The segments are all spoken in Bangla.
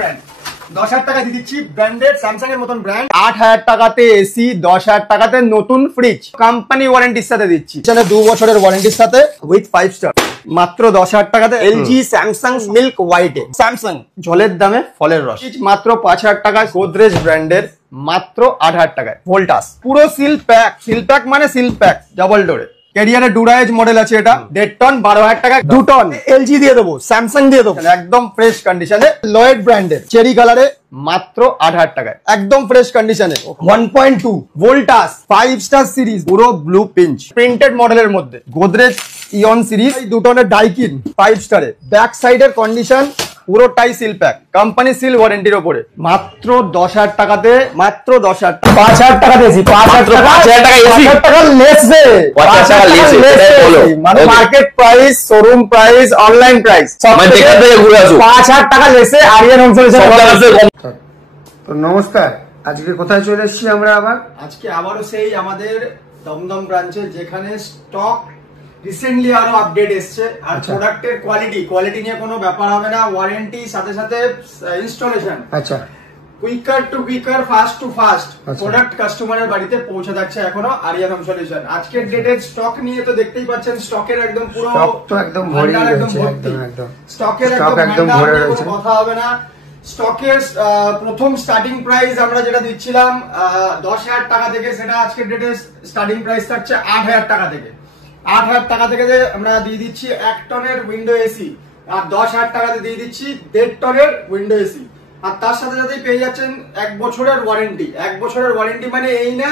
ব্র্যান্ড 10,000 টাকা দিয়ে দিচ্ছি ব্র্যান্ডেড স্যামসাং এর মতন ব্র্যান্ড। 8,000 টাকাতে এসি, 10,000 টাকাতে নতুন ফ্রিজ কোম্পানি ওয়ারেন্টির সাথে দিচ্ছি, 2 বছরের ওয়ারেন্টির সাথে উইথ 5 স্টার। মাত্র 10,000 টাকাতে এলজি স্যামসাং মিল্ক হোয়াইটে স্যামসাং জলের দামে ফলের রস মাত্র 5,000 টাকায়। গোদরেজ ব্র্যান্ডের মাত্র 8,000 টাকায় ভোল্টাস পুরো সিল প্যাক মানে সিল প্যাক ডাবল ডোরে। ক্যারিয়ারে ডুরাইজ মডেল আছে, এটা 1.5 টন 12,000 টাকায় 2 টন এলজি দিয়ে দেবো, স্যামসাং দিয়ে দেবো একদম ফ্রেশ কন্ডিশনে। লয়েড ব্র্যান্ডের চেরি কালারে মাত্র 8,000 টাকায় একদম ফ্রেশ কন্ডিশনে। 1.2 ভোল্টাস 5 স্টার সিরিজ পুরো ব্লু পিঞ্চ প্রিন্টেড মডেলের মধ্যে। গোদরেজ ইয়ন সিরিজ 2 টনের ডাইকিন 5 স্টারে। ব্যাক সাইডের কন্ডিশন পুরোটাই সিল প্যাক, কোম্পানি সিল ওয়ারেন্টির উপরে। মাত্র 10,000 টাকাতে, মাত্র 10,000 5,000 টাকা দিয়েছি, 5,000 টাকা এসি, 5,000 টাকা লেসে, 5,000 টাকা লেসে মানে market price, showroom price, online price মানে যেখান থেকে ঘুরে আসো 5,000 টাকা লেসে আরিয়ান হোম সলিউশন। তো নমস্কার, আজকে কোথায় চলে এসেছি আমরা আবার? আজকে আবারও সেই আমাদের দমদম ব্রাঞ্চে, যেখানে স্টক রিসেন্টলি আরো আপডেট এসছে। আর প্রোডাক্টের কোয়ালিটি নিয়ে কোনো ব্যাপার হবে না, ওয়ারেন্টি সাথে সাথে ইনস্টলেশন। আচ্ছা, quicker to quicker, fast to fast product কাস্টমারের বাড়িতে পৌঁছে যাচ্ছে এখনো আরিয়ান হোম সলিউশন। আজকের ডেটের স্টক নিয়ে তো দেখতেই পাচ্ছেন, স্টকের একদম পুরো স্টক তো একদম ভরে রয়েছে, একদম স্টকের একদম ভরে রয়েছে, কথা হবে না। স্টকের প্রথম স্টার্টিং প্রাইস আমরা যেটা দিচ্ছিলাম 10,000 টাকা থেকে, সেটা আজকের ডেটে স্টার্টিং প্রাইস থাকছে 8,000 টাকা থেকে। 8,000 টাকা থেকে আমরা দিয়ে দিচ্ছি 1 টনের উইন্ডো এসি, আর 10,000 টাকাতে দিয়ে দিচ্ছি 1.5 টনের উইন্ডো এসি। আর তার সাথে সাথেই পেয়ে যাচ্ছেন 1 বছরের ওয়ারেন্টি। 1 বছরের ওয়ারেন্টি মানে এই না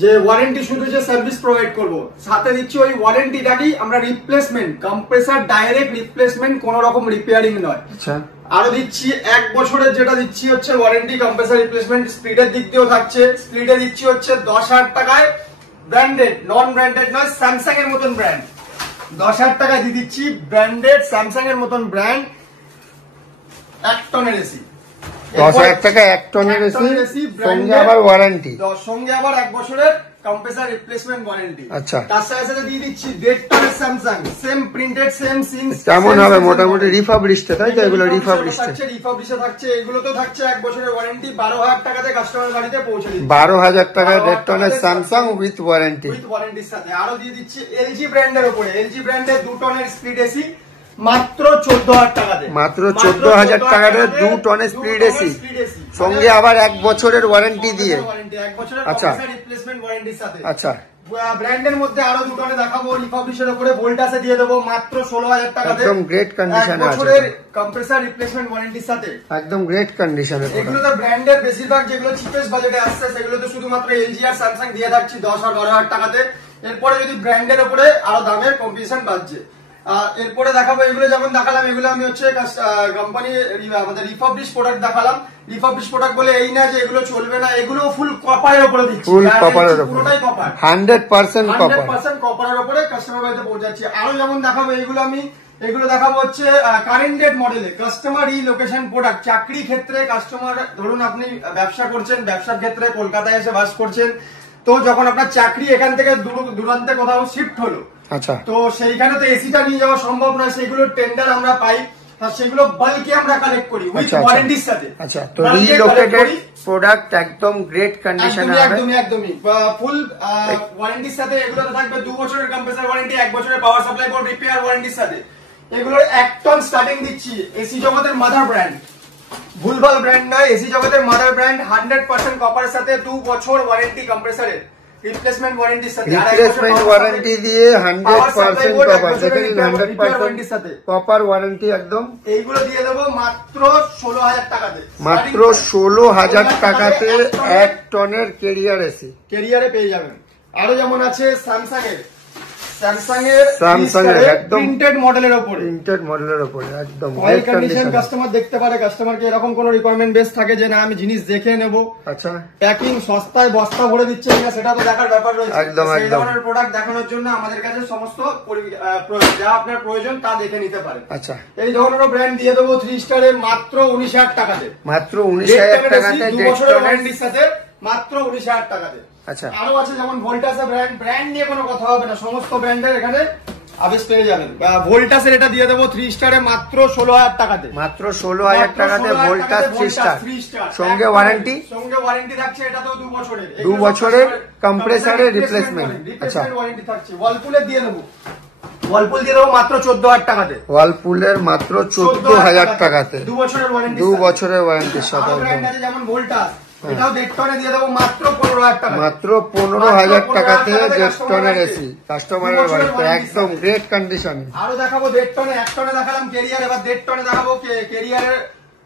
যে ওয়ারেন্টি শুধু যে সার্ভিস প্রোভাইড করব, সাথে দিচ্ছি ওই ওয়ারেন্টিটাকেই আমরা রিপ্লেসমেন্ট, কম্প্রেসার ডাইরেক্ট রিপ্লেসমেন্ট, কোন রকম রিপেয়ারিং নয়। আচ্ছা, আরো দিচ্ছি 1 বছরের যেটা দিচ্ছি হচ্ছে ওয়ারেন্টি, কম্প্রেসার রিপ্লেসমেন্ট। স্পিডের দিক দিয়েও থাকছে, স্পিডে দিচ্ছি হচ্ছে 10,000 টাকায় ব্র্যান্ডেড, নন ব্র্যান্ডেড নয়, স্যামসাং এর মতন ব্র্যান্ড। 10,000 টাকায় দিয়ে দিচ্ছি ব্র্যান্ডেড স্যামসাং এর মতন ব্র্যান্ড 1 টনের এসি। 10,000 টাকা 1 টনের এসি, সঙ্গে আবার ওয়ারেন্টি, সঙ্গে আবার 1 বছরের কম্প্রেসার রিপ্লেসমেন্ট ওয়ারেন্টি। আচ্ছা, তার সাথে সাথে দিয়ে দিচ্ছি 1.5 টনের Samsung, same printed, same scene. কেমন হবে মোটামুটি রিফাবলিশড, তাই তো? এগুলো রিফাবলিশড থাকছে, এগুলো তো থাকছে 1 বছরের ওয়ারেন্টি। 12,000 টাকাতে কাস্টমার বাড়িতে পৌঁছে দিচ্ছি, 12,000 টাকা 1.5 টনের স্যামসাং উইথ ওয়ারেন্টি, ওয়ারেন্টির সাথে। আরো দিয়ে দিচ্ছি এলজি ব্র্যান্ডের উপরে, এলজি ব্র্যান্ডের 2 টনের স্পিড এসি মাত্র 14,000 টাকাতে, মাত্র 14,000 টাকাতে 2 টনের স্পিড এসি, সঙ্গে আবার 1 বছরের ওয়ারেন্টি দিয়ে। 1 বছরের আচ্ছা, রিপ্লেসমেন্ট ওয়ারেন্টির সাথে। আচ্ছা, ব্র্যান্ডের মধ্যে আরো 2 টনে দেখাবো, রিফাবলিশের উপরে ভোল্টাসে দিয়ে দেবো মাত্র 16,000 টাকাতে, একদম গ্রেট কন্ডিশনে আছে, 1 বছরের কম্প্রেসার রিপ্লেসমেন্ট ওয়ারেন্টির সাথে, একদম গ্রেট কন্ডিশনে। এগুলো তো ব্র্যান্ডের বেশিরভাগ যেগুলো চিপেস্ট বাজেটে আসছে, সেগুলো তো শুধুমাত্র এলজি আর স্যামসাং দিয়ে থাকছি 10 আর 12,000 টাকাতে। এরপরে যদি ব্র্যান্ডের উপরে আরো দামের কম্পিটিশন বাড়ছে। এরপরে দেখাবো, এগুলো যেমন দেখালাম, এগুলো আমি হচ্ছে কোম্পানি আমাদের রিফাবলিশ প্রোডাক্ট দেখালাম। রিফাবলিশ প্রোডাক্ট বলে এই না যে এগুলো চলবে না, এগুলো ফুল কপারের উপরে দিচ্ছি, ফুল কপারের উপরে, পুরোটাই কপার, 100% কপার, 100% কপারের উপরে কাস্টমার বাড়িতে পৌঁছাচ্ছি। আরো যেমন দেখাবো, এগুলো দেখাবো হচ্ছে কারেন্টেড মডেলে কাস্টমার রিলোকেশন প্রোডাক্ট। চাকরি ক্ষেত্রে কাস্টমার, ধরুন আপনি ব্যবসা করছেন, ব্যবসার ক্ষেত্রে কলকাতায় এসে বাস করছেন, তো যখন আপনার চাকরি এখান থেকে দূরান্তে কোথাও শিফট হলো, আচ্ছা, তো সেইখানে তো এসিটা নিয়ে যাওয়া সম্ভব নয়, সেগুলো টেন্ডার আমরা পাই, সেগুলো বাল্কে আমরা কালেক্ট করি উইথ ওয়ারেন্টির সাথে। আচ্ছা, তো রিলোকেটেড প্রোডাক্ট একদম গ্রেট কন্ডিশনে হবে, একদমই ফুল ওয়ারেন্টির সাথে। এগুলোতে থাকবে 2 বছরের কম্প্রেসার ওয়ারেন্টি, 1 বছরের পাওয়ার সাপ্লাই বোর্ড রিপেয়ার ওয়ারেন্টির সাথে। এগুলোর 1 টন স্টার্টিং দিচ্ছি, এসি জগতের মাদার ব্র্যান্ড, ভুলভাল ব্র্যান্ড নয়, এসি জগতের মাদার ব্র্যান্ড, 100% কপারের সাথে, 2 বছর ওয়ারেন্টি কম্প্রেসারের রিপ্লেসমেন্ট ওয়ারেন্টির সাথে, রিপ্লেসমেন্ট ওয়ারেন্টি দিয়ে 100% কপার, দেখেন 100% সাথে কপার ওয়ারেন্টি একদম। এইগুলো দিয়ে দেবো মাত্র 16,000 টাকাতে, মাত্র 16,000 টাকাতে 1 টনের ক্যারিয়ার এসি ক্যারিয়ারে পেয়ে যাবেন। আরো যেমন আছে স্যামসাং এর একদম প্রিন্টেড মডেলের উপরে, একদম অয়েল কন্ডিশন। কাস্টমার দেখতে পারে, কাস্টমারকে এরকম কোন রিকোয়ারমেন্ট বেস থাকে যে না আমি জিনিস দেখে নেব, আচ্ছা, প্যাকিং সস্তায় বস্তা ভরে দিচ্ছে কিনা সেটা তো দেখার ব্যাপার রয়েছে। একদম এই ধরনের প্রোডাক্ট দেখানোর জন্য আমাদের কাছে সমস্ত যা আপনার প্রয়োজন তা দেখে নিতে পারেন। আচ্ছা, এই ধরনের ব্র্যান্ড দিয়ে দেবো 3 স্টারের মাত্র 19,000 টাকাতে, মাত্র 19,000 টাকাতে 2 বছরের ওয়ারেন্টির সাথে, মাত্র 19,000 টাকাতে। আচ্ছা, আরো আছে যেমন ভোল্টাস ব্র্যান্ড নিয়ে কোনো কথা হবে না, সমস্ত ব্র্যান্ডের এখানে আবেশ পেয়ে যাবেন। ভোল্টাসের এটা দিয়ে দেবো 3 স্টারে মাত্র 16,000 টাকাতে। মাত্র 16,000 টাকাতে ভোল্টাস 3 স্টার, সঙ্গে ওয়ারেন্টি। সঙ্গে ওয়ারেন্টি থাকছে এটা তো 2 বছরের। 2 বছরের কম্প্রেসারের রিপ্লেসমেন্ট। আচ্ছা, ওয়ারেন্টি থাকছে। ওয়ালপুলের দিয়ে দেবো, ওয়ালপুল দিয়ে দেবো মাত্র 14,000 টাকাতে। ওয়ালপুলের মাত্র 14,000 টাকাতে 2 বছরের ওয়ারেন্টি। 2 বছরের ওয়ারেন্টির সাথে একদম। যেমন ভোল্টাস, এটাও 1.5 টনে দিয়ে দেবো মাত্র 15,000 টাকা। মাত্র 15,000 টাকাতে 1.5 টনের এসি কাস্টমারের বাড়িতে, একদম গ্রেট কন্ডিশন। আরো দেখাবো 1.5 টনে, 1 টনে দেখালাম কেরিয়ার, এবার 1.5 টনে দেখাবো কেরিয়ারের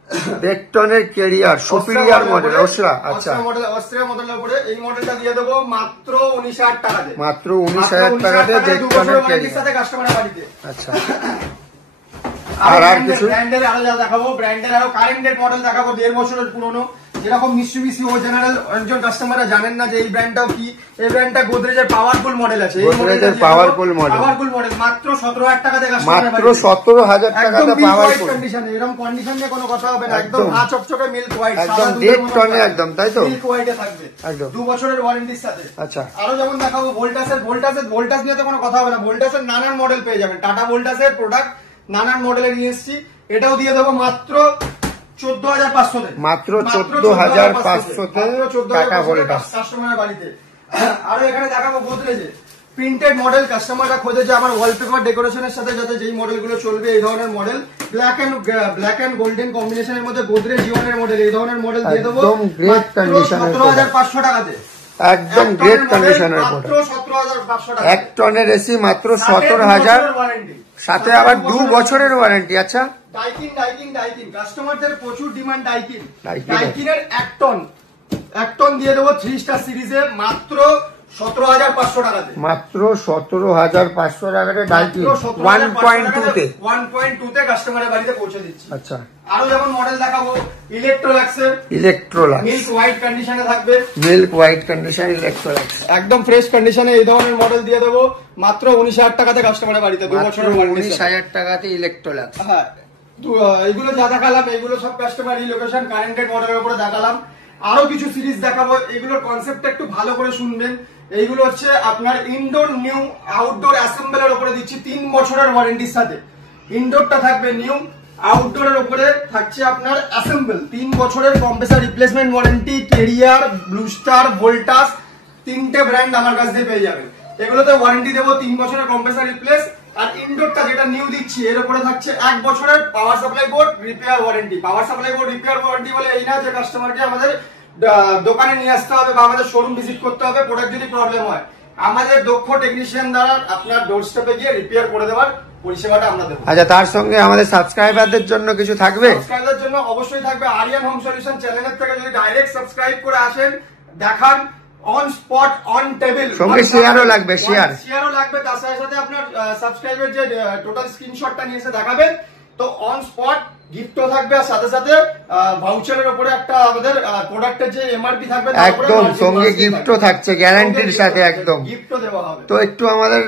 1.5 টনের কেরিয়ার সুপিরিয়র মডেল অস্ট্রা। আচ্ছা, অস্ট্রিয়া মডেলের উপরে এই মডেলটা দিয়ে দেবো মাত্র 19,000 টাকাতে। মাত্র 19,000 টাকাতে 1.5 টনের কেরিয়ার সাথে কাস্টমারের বাড়িতে। আচ্ছা, আর কিছু ব্র্যান্ডের আরো যা দেখাবো, ব্র্যান্ডের আরো কারেন্টেড মডেল দেখাবো 1.5 বছরের পুরনো, যেরকম মিৎসুবিশি ও জেনারেল। অনেকজন কাস্টমাররা জানেন না যে এই ব্র্যান্ডটাও কি। এই ব্র্যান্ডটা গোদরেজের পাওয়ারফুল মডেল আছে। গোদরেজের পাওয়ারফুল মডেল মাত্র 17,000 টাকাতে কাস্টমার, মাত্র 17,000 টাকাতে পাওয়ারফুল কন্ডিশনে। এরকম কন্ডিশন নিয়ে কোনো কথা হবে না, একদম হা চকচকে মিল্ক হোয়াইট, একদম 1.5 টনে একদম, তাই তো? মিল্ক হোয়াইটে থাকবে একদম, 2 বছরের ওয়ারেন্টির সাথে। আচ্ছা, আরো যেমন দেখাবো ভোল্টাস নিয়ে তো কোনো কথা হবে না। ভোল্টাসের নানান মডেল পেয়ে যাবেন, টাটা ভোল্টাসের প্রোডাক্ট নানান মডেলের নিয়ে এসেছি। এটাও দিয়ে দেবো মাত্র 14,500 মাত্র 14,500 টাকা ভোল্টাস কাস্টমারের বাড়িতে। আরো এখানে দেখাবো গোদরেজে প্রিন্টেড মডেল। কাস্টমাররা খোঁজেছে আমার ওয়ালপেপার ডেকোরেশনের সাথে যাতে যেই মডেলগুলো চলবে এই ধরনের মডেল, ব্ল্যাক এন্ড গোল্ডেন কম্বিনেশনের মধ্যে গোদরেজ জীবনের মডেল, এই ধরনের মডেল দিয়ে দেবো একদম গ্রেট কন্ডিশনের 17,500 টাকাতে। একদম গ্রেট কন্ডিশনের প্রোডাক্ট। 17,500 টাকা। 1 টনের এসি মাত্র 17,000, সাথে আবার 2 বছরের ওয়ারেন্টি। আচ্ছা, ডাইকিন কাস্টমারদের প্রচুর ডিমান্ড। ডাইকিনের 1 টন দিয়ে দেবো 3 স্টার সিরিজে মাত্র 17,500 টাকাতে। মাত্র 17,500 টাকাতে ডাইকিন 1.2 তে 1.2 তে কাস্টমারের বাড়িতে পৌঁছে দিচ্ছি। আচ্ছা, আরো যেমন মডেল দেখাবো ইলেকট্রোলাক্সের। ইলেকট্রোলাক্স মিল্ক হোয়াইট কন্ডিশনে থাকবে, মিল্ক হোয়াইট কন্ডিশন ইলেকট্রোলাক্স একদম ফ্রেশ কন্ডিশনে এই ধরনের মডেল দিয়ে দেবো মাত্র 19,000 টাকাতে কাস্টমারের বাড়িতে। 2 বছরের ওয়ারেন্টি। 19,000 টাকাতে ইলেকট্রোলাক্স। হ্যাঁ, এইগুলো যা দেখালাম এগুলো সব কাস্টমার রিলোকেশন কারেন্টেড মডেলের উপরে দেখালাম। আরো কিছু সিরিজ দেখাবো, এগুলোর কনসেপ্টটা একটু ভালো করে শুনবেন। এইগুলো হচ্ছে আপনার ইনডোর নিউ, আউটডোর অ্যাসেম্বলের উপরে দিচ্ছি 3 বছরের ওয়ারেন্টির সাথে। ইনডোরটা থাকবে নিউ, আউটডোরের উপরে থাকছে আপনার অ্যাসেম্বল। 3 বছরের compressor replacement warranty. Career, blue star, Voltas, 3টে ব্র্যান্ড আমার কাছ থেকে পেয়ে যাবেন। এগুলোতে ওয়ারেন্টি দেবো 3 বছরের কম্প্রেসার রিপ্লেস। আর ইনডোরটা যেটা নিউ দিচ্ছি এর উপরে থাকছে 1 বছরের power supply board repair warranty. Power supply board repair warranty বলে এই না যে কাস্টমারকে আমাদের দোকানে নিয়ে আসতে হবে বা আমাদের শোরুম ভিজিট করতে হবে প্রোডাক্ট যদি প্রবলেম হয়। আমাদের দক্ষ টেকনিশিয়ান দ্বারা আপনার ডোর স্টেপে গিয়ে রিপেয়ার করে দেওয়ার পরিষেবাটা আমরা দেবো। আচ্ছা, তার সঙ্গে আমাদের সাবস্ক্রাইবারদের জন্য কিছু থাকবে? সাবস্ক্রাইবারদের জন্য অবশ্যই থাকবে। আরিয়ান হোম সলিউশন চ্যানেলের থেকে যদি ডাইরেক্ট সাবস্ক্রাইব করে আসেন, দেখান অন স্পট অন টেবিল, সঙ্গে শেয়ারও লাগবে, শেয়ারও লাগবে। তার সাথে সাথে আপনার সাবস্ক্রাইবের যে টোটাল স্ক্রিনশটটা নিয়ে এসে দেখাবেন, তো অন স্পট গিফটও থাকবে। আর সাথে সাথে ভাউচারের উপরে একটা আমাদের প্রোডাক্টের যে এমআরপি থাকবে একদম সঙ্গে গিফটও থাকছে গ্যারান্টির সাথে, একদম গিফটও দেওয়া হবে। তো একটু আমাদের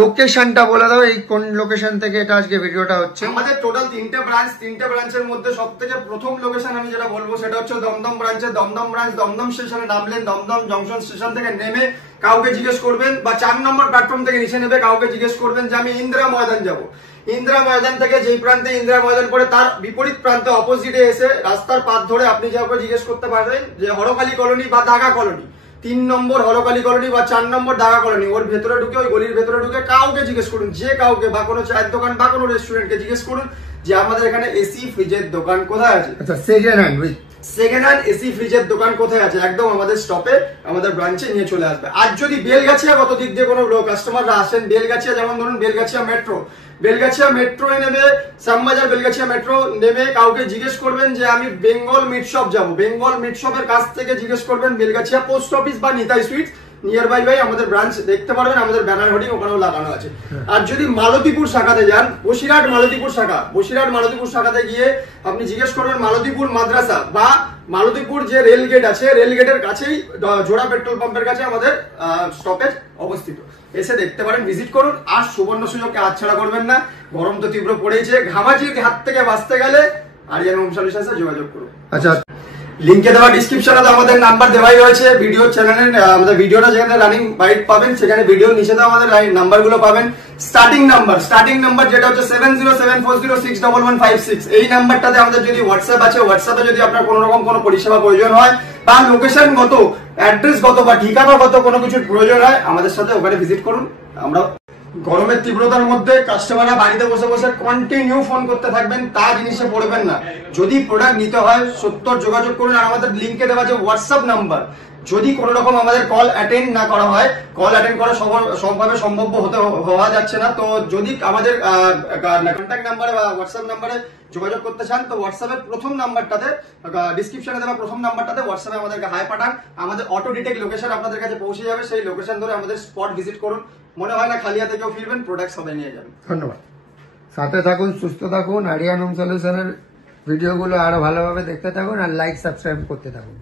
লোকেশনটা বলে দাও, এই কোন লোকেশন থেকে এটা আজকে ভিডিওটা হচ্ছে? আমাদের টোটাল 3টে ব্রাঞ্চ, 3টে ব্রাঞ্চের মধ্যে সবথেকে প্রথম লোকেশন আমি যেটা বলবো সেটা হচ্ছে দমদম ব্রাঞ্চে। দমদম ব্রাঞ্চ দমদম স্টেশনে নামলেন, দমদম জংশন স্টেশন থেকে নেমে কাউকে জিজ্ঞেস করবেন, বা 4 নম্বর প্ল্যাটফর্ম থেকে নিচে নেবে কাউকে জিজ্ঞেস করবেন যে আমি ইন্দিরা ময়দান যাবো। ইন্দিরা ময়দান থেকে যেই প্রান্তে ইন্দিরা ময়দান পড়ে তার বিপরীত প্রান্তে অপোজিটে এসে রাস্তার পাশ ধরে আপনি কাউকে জিজ্ঞেস করতে পারবেন যে হরকালী কলোনি বা দাগা কলোনি, 3 নম্বর হরকালী কলোনি বা 4 নম্বর দাগা কলোনি, ওর ভেতরে ঢুকে ওই গলির ভেতরে ঢুকে কাউকে জিজ্ঞেস করুন, যে কাউকে, বা কোনো চায়ের দোকান বা কোনো রেস্টুরেন্টকে জিজ্ঞেস করুন যে আমাদের এখানে এসি ফ্রিজের দোকান কোথায় আছে। আচ্ছা, সেকেন্ড হ্যান্ড এসি ফ্রিজের দোকান কোথায় আছে, একদম আমাদের স্টপে আমাদের ব্রাঞ্চে নিয়ে চলে আসবে। আর যদি বেলগাছিয়া কত দিক দিয়ে কোনো কাস্টমাররা আসেন, বেলগাছিয়া যেমন ধরুন বেলগাছিয়া মেট্রো নেবে, শ্যামবাজার বেলগাছিয়া মেট্রো নেমে কাউকে জিজ্ঞেস করবেন যে আমি বেঙ্গল মিট শপ যাবো, বেঙ্গল মিট শপের কাছ থেকে জিজ্ঞেস করবেন বেলগাছিয়া পোস্ট অফিস বা নিতাই সুইটস নিয়ার বাই আমাদের ব্রাঞ্চ দেখতে পারবেন, আমাদের ব্যানার হোর্ডিং ওখানেও লাগানো আছে। আর যদি মালতীপুর শাখাতে যান, বসিরহাট মালতীপুর শাখাতে গিয়ে আপনি জিজ্ঞেস করবেন মালতীপুর মাদ্রাসা বা মালতীপুর যে রেল গেট আছে, রেল গেটের কাছেই জোড়া পেট্রোল পাম্পের কাছে আমাদের স্টপেজ অবস্থিত। এসে দেখতে পারেন, ভিজিট করুন। আর সুবর্ণ সুযোগকে হাতছাড়া করবেন না, গরম তো তীব্র পড়েছে। ঘামাচির হাত থেকে বাঁচতে গেলে আরিয়ান হোম সলিউশনসে যোগাযোগ করুন। আচ্ছা, লিঙ্কে দেওয়া ডিসক্রিপশনে তো আমাদের নাম্বার দেওয়াই রয়েছে, ভিডিও চ্যানেলের আমাদের ভিডিওটা যেখানে রানিং বাইট পাবেন সেখানে ভিডিও নিচে তো আমাদের নাম্বারগুলো পাবেন। স্টার্টিং নাম্বার যেটা হচ্ছে 7074061156, এই নাম্বারটাতে আমাদের যদি হোয়াটসঅ্যাপ আছে, হোয়াটসঅ্যাপে যদি আপনার কোনো রকম কোনো পরিষেবা প্রয়োজন হয় বা লোকেশন গত, অ্যাড্রেস গত বা ঠিকানা গত কোনো কিছুর প্রয়োজন হয়, আমাদের সাথে ওখানে ভিজিট করুন। আমরা গরমের তীব্রতার মধ্যে কাস্টমাররা বাড়িতে বসে বসে কন্টিনিউ ফোন করতে থাকবেন, তা জিনিসে পড়বেন না। যদি প্রোডাক্ট নিতে হয় 70 যোগাযোগ করুন। আর আমাদের লিঙ্কে দেওয়া যে হোয়াটসঅ্যাপ নাম্বার, যদি কোনো রকম আমাদের কল অ্যাটেন্ড না করা হয়, কল অ্যাটেন্ড করা সবভাবে সম্ভব হওয়া যাচ্ছে না, তো যদি আমাদের কন্ট্যাক্ট নাম্বারে বা হোয়াটসঅ্যাপ নাম্বারে যোগাযোগ করতে চান, তো হোয়াটসঅ্যাপের প্রথম নাম্বারটাতে, ডিসক্রিপশনে দেওয়া প্রথম নাম্বারটাতে হোয়াটসঅ্যাপে আমাদেরকে হাই পাঠান, আমাদের অটো ডিটেক্ট লোকেশন আপনাদের কাছে পৌঁছে যাবে। সেই লোকেশন ধরে আমাদের স্পট ভিজিট করুন। মনে হয় না খালি হাতে কেউ ফিরবেন, প্রোডাক্ট সবাই নিয়ে যাবেন। ধন্যবাদ। সাথে থাকুন, সুস্থ থাকুন, আরিয়ান হোম সলিউশনের ভিডিওগুলো আরো ভালোভাবে দেখতে থাকুন আর লাইক সাবস্ক্রাইব করতে থাকুন।